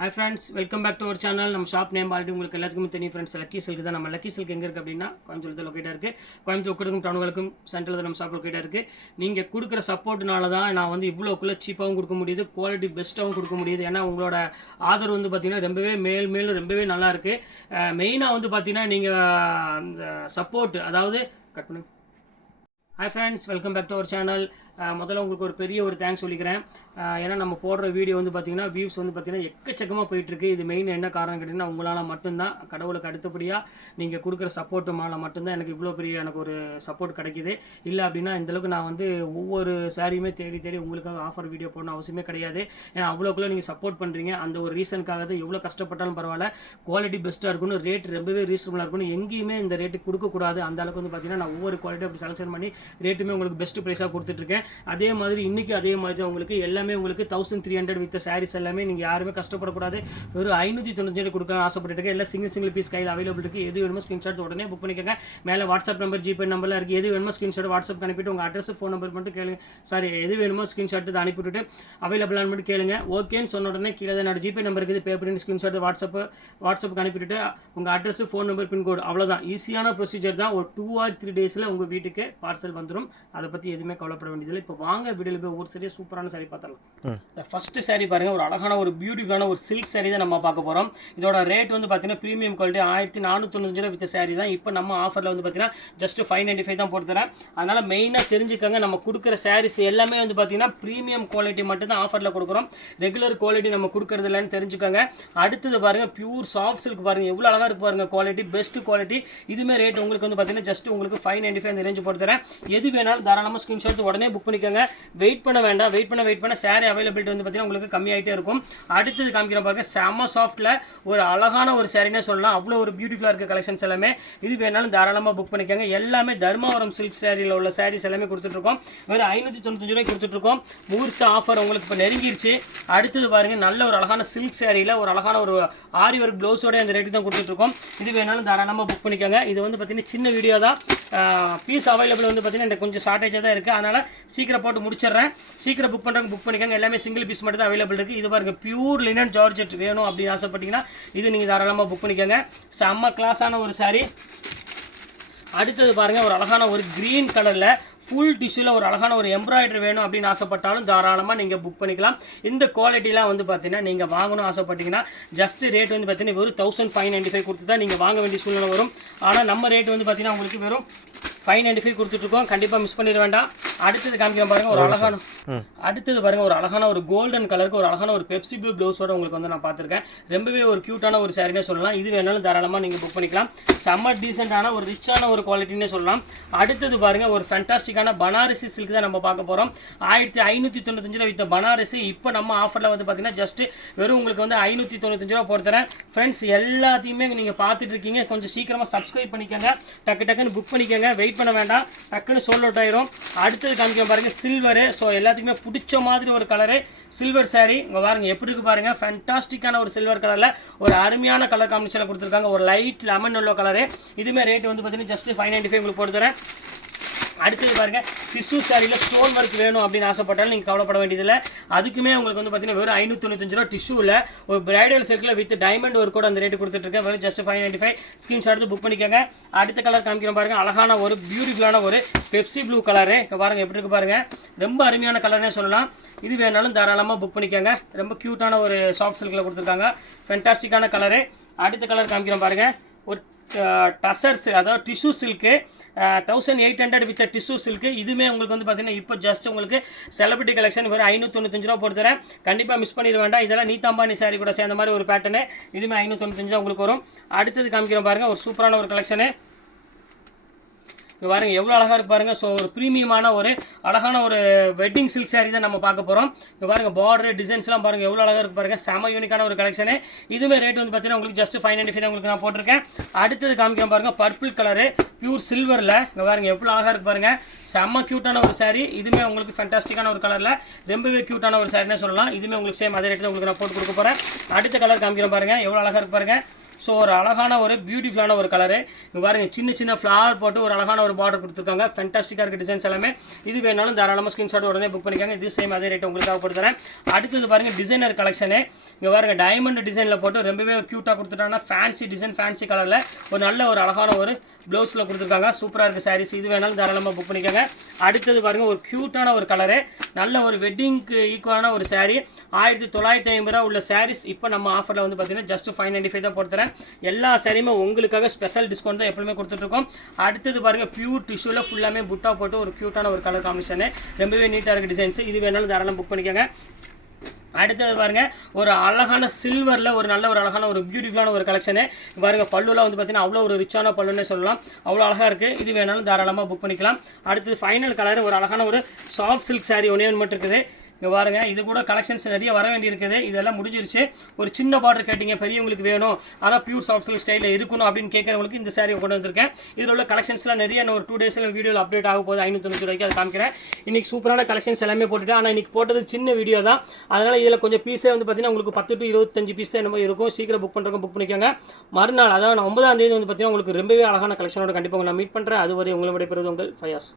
Hi friends welcome back to our channel நம்ம shop name already உங்களுக்கு எல்லாத்துக்குமே தெரியும் ஃப்ரெண்ட்ஸ் லக்கி சில்க் தான். நம்ம லக்கி சில்க் எங்கே இருக்குது அப்படின்னா கோயம்புத்தூர் லொக்கேட்டாக இருக்குது கோயம்புத்தூர் உட்கிறதுக்கும் டவுனுகளுக்கும் சென்ட்ரல் நம்ம ஷாப் லொக்கேட்டாக இருக்குது நீங்கள் கொடுக்குற சப்போர்ட்னால தான் நான் வந்து இவ்வளோக்குள்ளே சீப்பாகவும் கொடுக்க முடியுது குவாலிட்டி பெஸ்ட்டாகவும் கொடுக்க முடியுது. ஏன்னா உங்களோட ஆதரவு வந்து பார்த்திங்கன்னா ரொம்பவே மேல் மேலும் ரொம்பவே நல்லாயிருக்கு மெயினாக வந்து பார்த்தீங்கன்னா நீங்கள் அந்த சப்போர்ட் அதாவது கட் பண்ணுங்க. Hi friends welcome back to our channel முதல்ல உங்களுக்கு ஒரு பெரிய ஒரு தேங்க்ஸ் சொல்லிக்கிறேன். ஏன்னா நம்ம போடுற வீடியோ வந்து பார்த்திங்கன்னா வியூஸ் வந்து பார்த்திங்கன்னா எக்கச்சக்கமாக போயிட்டுருக்கு. இது மெயின் என்ன காரணம் கேட்டிங்கன்னா உங்களால் மட்டும்தான் கடவுளுக்கு அடுத்தபடியாக நீங்கள் கொடுக்குற சப்போர்ட்டு சப்போர்ட்டுமால மட்டும்தான் எனக்கு இவ்வளோ பெரிய எனக்கு ஒரு சப்போர்ட் கிடைக்கிது. இல்லை அப்படின்னா இந்தளவுக்கு நான் வந்து ஒவ்வொரு சாரியுமே தேடி தேடி உங்களுக்காக ஆஃபர் வீடியோ போடணும் அவசியமே கிடையாது. ஏன்னா அவ்வளோக்குள்ள நீங்கள் சப்போர்ட் பண்ணுறீங்க அந்த ஒரு ரீசனுக்காக தான் எவ்வளோ கஷ்டப்பட்டாலும் பரவாயில்ல. குவாலிட்டி பெஸ்ட்டாக இருக்கணும். ரேட் ரொம்பவே ரீசனபுளாக இருக்கணும். எங்கேயுமே இந்த ரேட்டு கொடுக்கக்கூடாது. அந்த அளவுக்கு வந்து பார்த்தீங்கன்னா நான் ஒவ்வொரு குவாலிட்டி அப்படி செலக்ஷன் பண்ணி ரேட்டுமே உங்களுக்கு பெஸ்ட் ப்ரைஸாக கொடுத்துட்ருக்கேன். அதே மாதிரி இன்றைக்கி அதே மாதிரி தான் உங்களுக்கு. எல்லாமே உங்களுக்கு thousand three hundred with sarees எல்லாமே நீங்கள் யாருமே கஷ்டப்படக்கூடாது. ஒரு ஐநூற்றி தொண்ணூற்றி கொடுக்கணும்னு ஆசைப்பட்டுருக்கேன் எல்லாம் சிங்கிள் சிங்கிள் பீஸ் கையில் அவைலபிள் இருக்குது எது வேணுமோ ஸ்க்ரீன்ஷாட் உடனே புக் பண்ணிக்கோங்க. மேலே வாட்ஸ்அப் நம்பர் ஜிபே நம்பர்லாம் இருக்குது எது வேணுமோ ஸ்க்ரீன்ஷாட் வாட்ஸ்அப் அனுப்பிட்டு உங்கள் அட்ரஸ் ஃபோன் நம்பர் மட்டும் கேளுங்க சாரி எது வேணுமோ ஸ்க்ரீன்ஷாட் இதை அனுப்பிவிட்டு அவைலபிளானு மட்டும் கேளுங்க. ஓகேன்னு சொன்ன உடனே கீழே தான் என்னோட ஜிபே நம்பர் இருக்குது. பே பண்ணி ஸ்க்ரீன்ஷாட் வாட்ஸ்அப் வாட்ஸ்அப்புக்கு அனுப்பிட்டு உங்கள் அட்ரஸ் ஃபோன் நம்பர் பின்கோடு அவ்வளோதான் ஈஸியான ப்ரொசீஜர் தான். ஒரு டூ ஆர் த்ரீ டேஸில் உங்கள் வீட்டுக்கு பார்சல் வந்துடும் அதை பற்றி எதுவுமே கவலைப்பட வேண்டியதில்லை. இப்போ வாங்க வீடியோவில் போய் ஒரு சரியாக சூப்பரான சாரி பார்த்தலாம் இந்த ஃபஸ்ட்டு சாரி பாருங்கள் ஒரு அழகான ஒரு பியூட்டிஃபுல்லான ஒரு சில்க் சாரி தான் நம்ம பார்க்க போகிறோம் இதோட ரேட் வந்து பார்த்தீங்கன்னா ப்ரீமியம் குவாலிட்டி ஆயிரத்தி நானூற்றி ரூபா வித் சாரி தான். இப்போ நம்ம ஆஃபரில் வந்து பார்த்தீங்கன்னா ஜஸ்ட் ஃபைவ் நைன்டி ஃபைவ் தான் போட்டு தரேன் அதனால் மெயினாக தெரிஞ்சுக்கங்க நம்ம கொடுக்குற சாரீஸ் எல்லாமே வந்து பார்த்தீங்கன்னா ப்ரீமியம் குவாலிட்டி மட்டும் தான் ஆஃபரில் கொடுக்குறோம். ரெகுலர் குவாலிட்டி நம்ம கொடுக்கறது இல்லைன்னு தெரிஞ்சுக்கோங்க. அடுத்தது பாருங்கள் பியூர் சாஃப்ட் சில்க் பாருங்கள் எவ்வளோ அழகாக இருக்கு பாருங்க குவாலிட்டி பெஸ்ட் குவாலிட்டி இதுமே ரேட் உங்களுக்கு வந்து பார்த்தீங்கன்னா ஜஸ்ட் உங்களுக்கு ஃபைவ் நைன்டி ஃபைவ் அந்த ரேஞ்சு போட்டு தரேன் எது வேணாலும் தாராளமாக ஸ்க்ரீன்ஷாட் உடனே புக் பண்ணிக்கோங்க. வெயிட் பண்ண வேண்டாம். வெயிட் பண்ண வெயிட் பண்ண சாரி அவைலபிலிட்டி வந்து பார்த்தீங்கன்னா உங்களுக்கு கம்மியாகிட்டே இருக்கும். அடுத்தது காமிக்கிற பாருங்க செம்ம சாஃப்ட்டில் ஒரு அழகான ஒரு சாரினே சொல்லலாம். அவ்வளோ ஒரு பியூட்டிஃபுல்லாக இருக்க கலெக்ஷன்ஸ் எல்லாமே. இது வேணாலும் தாராளமாக புக் பண்ணிக்கோங்க. எல்லாமே தர்மாவரம் சில்க் சாரியில் உள்ள சாரீஸ் எல்லாமே கொடுத்துட்ருக்கோம். வெறும் ஐநூற்றி தொண்ணூத்தஞ்சு ரூபாய் கொடுத்துட்ருக்கோம். மூர்த்த ஆஃபர் உங்களுக்கு இப்போ நெருங்கிருச்சு. அடுத்தது பாருங்க நல்ல ஒரு அழகான சில்க் சாரியில் ஒரு அழகான ஒரு ஆரி ஒர்க் ப்ளவுஸோட அந்த ரேட்டு தான் கொடுத்துட்ருக்கோம். இது வேணாலும் தாராளமாக புக் பண்ணிக்கோங்க. இது வந்து பார்த்தீங்கன்னா சின்ன வீடியோ தான். பீஸ் அவைலபிள் வந்து பார்த்தீங்கன்னா எனக்கு கொஞ்சம் ஷார்ட்டேஜாக தான் இருக்குது அதனால் சீக்கிரம் போட்டு முடிச்சிடுறேன். சீக்கிரம் புக் பண்ணுறவங்க புக் பண்ணிக்கோங்க. எல்லாமே சிங்கிள் பீஸ் மட்டும் தான் அவைலபிள் இருக்குது இது பாருங்கள் பியூர் லினன் ஜார்ஜெட் வேணும் அப்படின்னு ஆசைப்பட்டீங்கன்னா இது நீங்கள் தாராளமாக புக் பண்ணிக்கோங்க. செம்ம கிளாஸான ஒரு சாரீ அடுத்தது பாருங்கள் ஒரு அழகான ஒரு க்ரீன் கலரில் ஃபுல் டிஷ்யூவில் ஒரு அழகான ஒரு எம்ப்ராய்டரி வேணும் அப்படின்னு ஆசைப்பட்டாலும் தாராளமாக நீங்கள் புக் பண்ணிக்கலாம். இந்த குவாலிட்டிலாம் வந்து பார்த்தீங்கன்னா நீங்கள் வாங்கணும் ஆசைப்பட்டீங்கன்னா ஜஸ்ட் ரேட் வந்து பார்த்தீங்கன்னா வெறும் தௌசண்ட் ஃபைவ் நைன்ட்டி ஃபைவ் கொடுத்து தான் நீங்கள் வாங்க வேண்டிய சூழ்நிலை வரும். ஆனால் நம்ம ரேட் வந்து பார்த்தீங்கன்னா உங்களுக்கு வெறும் ஃபைவ் நைன்டி ஃபைவ் கொடுத்துட்ருக்கோம் கண்டிப்பாக மிஸ் பண்ணிட வேண்டாம். அடுத்தது காமிக்கிறோம் பாருங்க ஒரு அழகான அடுத்தது பாருங்க ஒரு அழகான ஒரு கோல்டன் கலருக்கு ஒரு அழகான ஒரு பெப்சி ப்ளூ ப்ளவுஸோட உங்களுக்கு வந்து நான் பார்த்துருக்கேன். ரொம்பவே ஒரு க்யூட்டான ஒரு சாரினே சொல்லலாம். இது வேணாலும் தாராளமாக நீங்கள் புக் பண்ணிக்கலாம். செம்ம டீசெண்டான ஒரு ரிச்சான ஒரு குவாலிட்டினே சொல்லலாம். அடுத்தது பாருங்க ஒரு ஃபேண்டாஸ்டிக்கான பனாரசி சில்க் தான் நம்ம பார்க்க போகிறோம் ஆயிரத்தி ஐநூற்றி தொண்ணூத்தஞ்சு ரூபா வித்த பனாரசி இப்போ நம்ம ஆஃபரில் வந்து பார்த்தீங்கன்னா ஜஸ்ட் வெறும் உங்களுக்கு வந்து ஐநூற்றி தொண்ணூத்தஞ்சு ரூபா போட்டுறேன் ஃப்ரெண்ட்ஸ் எல்லாத்தையுமே நீங்கள் பார்த்துட்டு இருக்கீங்க. கொஞ்சம் சீக்கிரமாக சப்ஸ்கிரைப் பண்ணிக்கோங்க. டக்கு டக்குன்னு புக் பண்ணிக்கோங்க. வெயிட் பண்ண வேண்டாம். டக்குன்னு சோல் அவுட் ஆயிரும். அடுத்தது காமிக்க பாருங்க சில்வரு ஸோ எல்லாத்துக்குமே பிடிச்ச மாதிரி ஒரு கலரு சில்வர் saree. இங்கே பாருங்க எப்படி இருக்கு பாருங்க? ஃபேன்டாஸ்டிக்கான ஒரு சில்வர் கலரில் ஒரு அருமையான கலர் காம்பினேஷனில் கொடுத்துருக்காங்க. ஒரு லைட் லெமன் எல்லோ கலரு இதுவுமே ரேட் வந்து பார்த்தீங்கன்னா ஜஸ்ட் ஃபைவ் நைன்ட்டி ஃபைவ் உங்களுக்கு போட்டு தரேன். அடுத்தது பாருங்கள் டிஷ்யூ சாரியில் ஸ்டோன் ஒர்க் வேணும் அப்படின்னு ஆசைப்பட்டாலும் நீங்கள் கவலைப்பட வேண்டியதில்லை. அதுக்குமே உங்களுக்கு வந்து பார்த்தீங்கன்னா வெறும் ஐநூற்றி தொண்ணூத்தஞ்சு ரூபா டிஷ்யூவில் ஒரு பிரைடல் செட்டில் வித் டைமண்ட் ஒர்க் கூட அந்த ரேட்டு கொடுத்துட்ருக்கேன் வெறும் just five ninety five screenshot எடுத்து புக் பண்ணிக்கோங்க. அடுத்த கலர் காமிக்கிறோம் பாருங்கள் அழகான ஒரு பியூட்டிஃபுல்லான ஒரு பெப்சி ப்ளூ கலரு இப்போ பாருங்கள் எப்படி இருக்கு பாருங்கள் ரொம்ப அருமையான கலர்னே சொல்லலாம். இது வேணாலும் தாராளமாக புக் பண்ணிக்கோங்க. ரொம்ப க்யூட்டான ஒரு சாஃப்ட் சில்கில் கொடுத்துருக்காங்க. ஃபென்டாஸ்டிக்கான கலரு அடுத்த கலர் காமிக்கிறோம் பாருங்கள் ஒரு டசர்ஸ் அதாவது tissue silk thousand eight hundred with tissue silk இதுவுமே உங்களுக்கு வந்து பார்த்தீங்கன்னா இப்போ ஜஸ்ட் உங்களுக்கு செலிபிரிட்டி கலெக்ஷன் வெறும் ஐநூற்றி ரூபா பொறுத்தவரை கண்டிப்பாக மிஸ் பண்ணிட வேண்டாம். இதெல்லாம் நீத்தாம்பானி சாரி கூட சேர்ந்த மாதிரி ஒரு பேட்டர்னு இதுவுமே ஐநூற்றி ரூபா உங்களுக்கு வரும். அடுத்தது காமிக்கிறோம் பாருங்கள் ஒரு சூப்பரான ஒரு கலெக்ஷனு இங்கே பாருங்க எவ்வளோ அழகாக இருக்கு ஸோ ஒரு ப்ரீமியமான ஒரு அழகான ஒரு வெட்டிங் சில்க் சாரீ தான் நம்ம பார்க்க போகிறோம் இங்கே பாருங்கள் பார்டர் டிசைன்ஸ்லாம் பாருங்கள் எவ்வளோ அழகாக இருக்கு பாருங்கள் செம யூனிக்கான ஒரு கலெக்ஷனு இதுவே ரேட் வந்து பார்த்தீங்கன்னா உங்களுக்கு ஜஸ்ட் ஃபைவ் நைன்டி ஃபைவ் உங்களுக்கு நான் போட்டிருக்கேன். அடுத்தது காமிக்கிறேன் பாருங்கள் பர்பிள் கலரு பியூர் சில்வரில் இங்கே பாருங்கள் எவ்வளோ அழகாக இருக்கு பாருங்கள் செம்ம க்யூட்டான ஒரு சாரீ இதுவுமே உங்களுக்கு ஃபேன்டாஸ்டிக்கான ஒரு கலரில் ரொம்பவே க்யூட்டான ஒரு சாரினே சொல்லலாம். இதுவுமே உங்களுக்கு சேம் அதே ரேட்டில் உங்களுக்கு நான் போட்டு கொடுக்க போகிறேன் அடுத்த கலர் காமிக்கிறேன் பாருங்கள் எவ்வளோ அழகாக இருக்கு பாருங்கள் ஸோ ஒரு அழகான ஒரு பியூட்டிஃபுல்லான ஒரு கலரு இங்கே பாருங்க சின்ன சின்ன ஃப்ளவர் போட்டு ஒரு அழகான ஒரு பார்டர் கொடுத்துருக்காங்க. ஃபென்டாஸ்டிக்காக இருக்க டிசைன்ஸ் எல்லாமே. இது வேணாலும் தாராளமாக ஸ்க்ரீன்ஷாட் உடனே புக் பண்ணிக்காங்க. இது சேம் அதே ரேட் உங்களுக்காக கொடுத்துறேன். அடுத்தது பாருங்கள் டிசைனர் கலெக்ஷனு இங்கே பாருங்க டைமண்ட் டிசைனில் போட்டு ரொம்பவே க்யூட்டாக கொடுத்துட்டாங்கன்னா ஃபேன்சி டிசைன் ஃபேன்சி கலரில் ஒரு நல்ல ஒரு அழகான ஒரு ப்ளவுஸில் கொடுத்துருக்காங்க. சூப்பராக இருக்குது சாரீஸ் இது வேணாலும் தாராளமாக புக் பண்ணிக்கோங்க. அடுத்தது பாருங்கள் ஒரு க்யூட்டான ஒரு கலரு நல்ல ஒரு வெட்டிங்க்கு ஈக்குவலான ஒரு சாரீ ஆயிரத்தி தொள்ளாயிரத்தி ஐம்பது ரூபா உள்ள சாரீஸ் இப்போ நம்ம ஆஃபரில் வந்து பார்த்தீங்கன்னா ஜஸ்ட் ஃபைவ் நைன்டி ஃபைவ் தான் போடுத்துறேன் எல்லா சாரியுமே உங்களுக்காக ஸ்பெஷல் டிஸ்கவுண்ட் தான் எப்பவுமே கொடுத்துட்ருக்கோம். அடுத்தது பாருங்கள் பியூர் டிஷ்யூவில் ஃபுல்லாமே புட்டா போட்டு ஒரு க்யூட்டான ஒரு கலர் காம்பினேஷனு ரொம்பவே நீட்டாக இருக்குது டிசைன்ஸ் இது வேணாலும் தாராளம் புக் பண்ணிக்கோங்க. அடுத்தது பாருங்க ஒரு அழகான சில்வரில் ஒரு நல்ல ஒரு அழகான ஒரு பியூட்டிஃபுல்லான ஒரு கலெக்ஷனு பாருங்க பல்லுலாம் வந்து பார்த்தீங்கன்னா அவ்வளோ ஒரு ரிச்சான பல்லுன்னே சொல்லலாம். அவ்வளோ அழகாக இருக்குது இது வேணாலும் தாராளமாக புக் பண்ணிக்கலாம். அடுத்தது ஃபைனல் கலர் ஒரு அழகான ஒரு சாஃப்ட் சில்க் saree ஒன்றே ஒன்று மட்டும் இருக்குது. இங்கே பாருங்கள் இது கூட கலெக்ஷன்ஸ் நிறைய வர வேண்டியிருக்குது. இதெல்லாம் முடிஞ்சிருச்சு. ஒரு சின்ன பார்டர் கேட்டிங்க பெரியவங்களுக்கு வேணும். ஆனால் பியூர் சாஃப்ட் சில்க் ஸ்டைலில் இருக்கணும் அப்படின்னு கேட்குறவங்களுக்கு இந்த சாரியை கொண்டு வந்திருக்கேன். இதில் உள்ள கலெக்ஷன்ஸ்லாம் நிறைய நான் ஒரு டூ டேஸில் வீடியோவில் அப்டேட் ஆக போகுது. ஐநூற்றி ரூபாய்க்கு அதை காமிக்கிறேன். இன்னைக்கு சூப்பரான கலெக்ஷன்ஸ் எல்லாமே போட்டுட்டு ஆனால் இன்னைக்கு போட்டது சின்ன வீடியோ தான். அதனால் இதில் கொஞ்சம் பீஸே வந்து பார்த்தீங்கன்னா உங்களுக்கு பத்து டு இருபத்தஞ்சு பீஸ் தான் என்னமோ இருக்கும். சீக்கிரம் புக் பண்ணுறவங்க புக் பண்ணிக்கோங்க. மறுநாள் அதாவது ஒன்பதாம் தேதி வந்து பார்த்தீங்கன்னா உங்களுக்கு ரொம்பவே அழகான கலெக்ஷனோட கண்டிப்பாக நான் மீட் பண்ணுறேன் அதுவரை உங்களை விடைபெறுவது உங்கள் ஃபயாஸ்